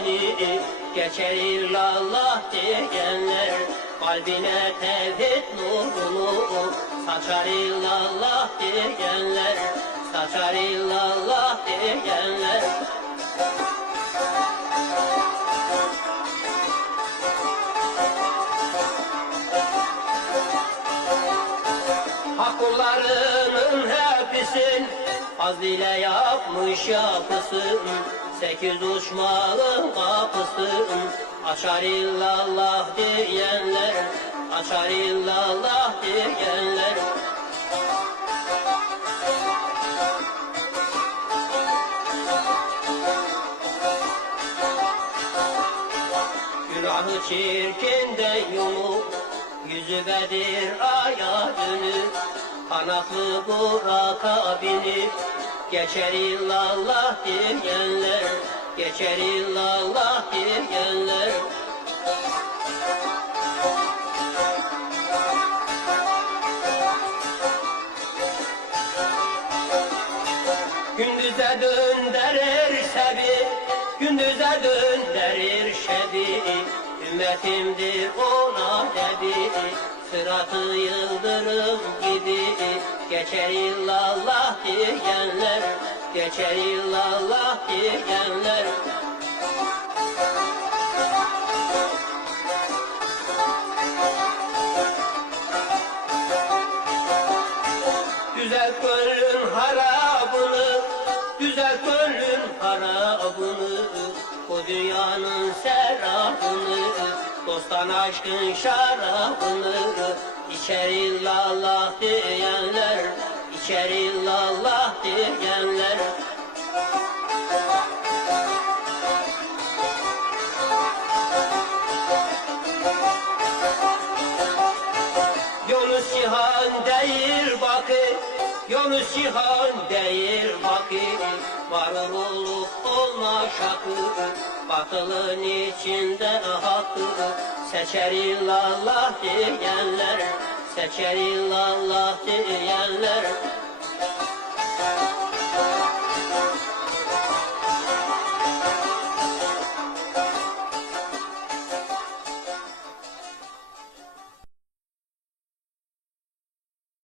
kalbini, geçer illallah diyenler. Kalbine tevhid nurunu saçar illallah diyenler, saçar illallah diyenler. Hak kullarının hepsinin fazl ile yapmış yapısın, 8 uçmağın kapısın. Açar illallah diyenler, açar illallah diyenler. Günahı çirkinden yumuk, yüzü Bedir aya dönük. Kanatlı Burak'a binip geçer illallah diyenler, geçer illallah diyenler. Gündüze döndürür sebi, gündüze döndürür şebi. Ümmetimdir ona nebi, sıratı yıldırım gibi. Geçer illallah diyenler, geçer illallah diyenler. Düzelt gönlün harabını, düzelt gönlün harabını. Bu dünyanın serabını, dosttan aşkın şarabını. İçer illallah diyenler, içer illallah diyenler. Yunus Cihan değil bakı, Yunus Cihan değil bakı. Varır olup olma şakı, batılın içinde hakkı. Seçer illallah diyenler, seçer illallah diyenler.